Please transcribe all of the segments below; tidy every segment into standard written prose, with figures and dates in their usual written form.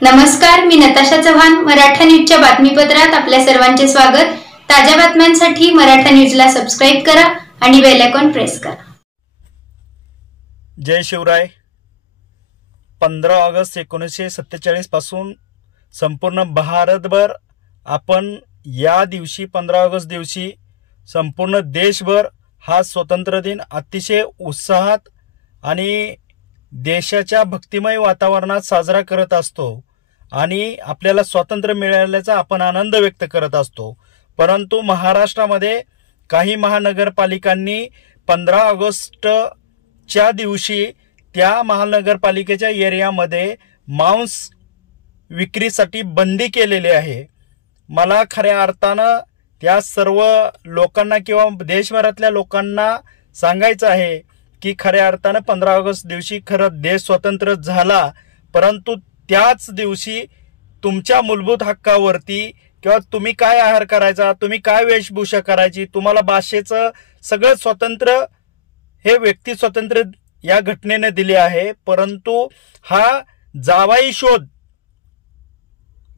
नमस्कार, मी नताशा चव्हाण. मराठा न्यूजच्या बातमीपत्रात आपल्या सर्वांचे स्वागत. ताज्या बातम्यांसाठी मराठा न्यूजला सबस्क्राईब करा आणि बेल आयकॉन प्रेस करा. जय शिवराय. 15 ऑगस्ट 1947 पासून संपूर्ण भारतभर आपण या दिवशी 15 ऑगस्ट दिवशी संपूर्ण देशभर हा स्वतंत्र दिन अतिशय उत्साहात आणि देशाच्या भक्तिमय वातावरणात साजरा करत असतो आणि आपल्याला स्वातंत्र्य मिळाल्याचा आपण आनंद व्यक्त करत असतो. परंतु महाराष्ट्रामध्ये काही महानगरपालिकांनी 15 ऑगस्टच्या दिवशी त्या महानगरपालिकेच्या एरियामध्ये मांस विक्रीसाठी बंदी केलेली आहे. मला खऱ्या अर्थानं त्या सर्व लोकांना किंवा देशभरातल्या लोकांना सांगायचं आहे की खऱ्या अर्थानं 15 ऑगस्ट दिवशी खरं देश स्वतंत्र झाला, परंतु त्याच दिवशी तुमच्या मूलभूत हक्कावरती किंवा तुम्ही काय आहार करायचा, तुम्ही काय वेशभूषा करायची, तुम्हाला भाषेचं सगळं स्वातंत्र्य हे व्यक्ती स्वातंत्र्य या घटनेने दिले आहे. परंतु हा जावाई शोध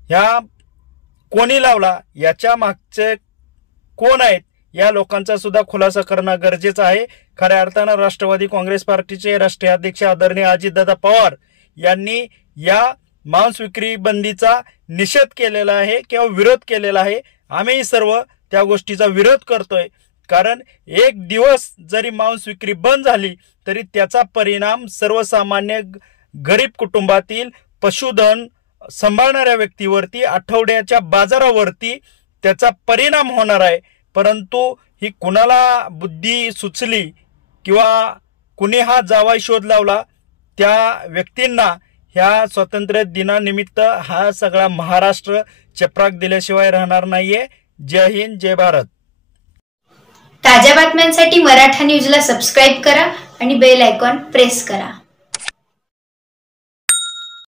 ह्या कोणी लावला, याच्या मागचे कोण आहेत, या लोकांचा सुद्धा खुलासा करणं गरजेचं आहे. खऱ्या अर्थानं राष्ट्रवादी काँग्रेस पार्टीचे राष्ट्रीय अध्यक्ष आदरणीय अजितदादा पवार यांनी या मांस विक्री बंदीचा निषेध केलेला आहे किंवा विरोध केलेला आहे. आम्ही सर्व त्या गोष्टीचा विरोध करतोय, कारण एक दिवस जरी मांस विक्री बंद झाली तरी त्याचा परिणाम सर्वसामान्य गरीब कुटुंबातील पशुधन सांभाळणाऱ्या व्यक्तीवरती, आठवड्याच्या बाजारावरती त्याचा परिणाम होणार आहे. परंतु ही कुणाला बुद्धी सुचली किंवा कुणी हा जावाई शोध लावला, त्या व्यक्तींना ह्या स्वातंत्र्य दिनानिमित्त हा सगळा महाराष्ट्र चपराक दिल्याशिवाय राहणार नाहीये. जय हिंद, जय भारत. ताज्या बातम्यांसाठी मराठा न्यूजला सबस्क्राईब करा आणि बेल आयकॉन प्रेस करा.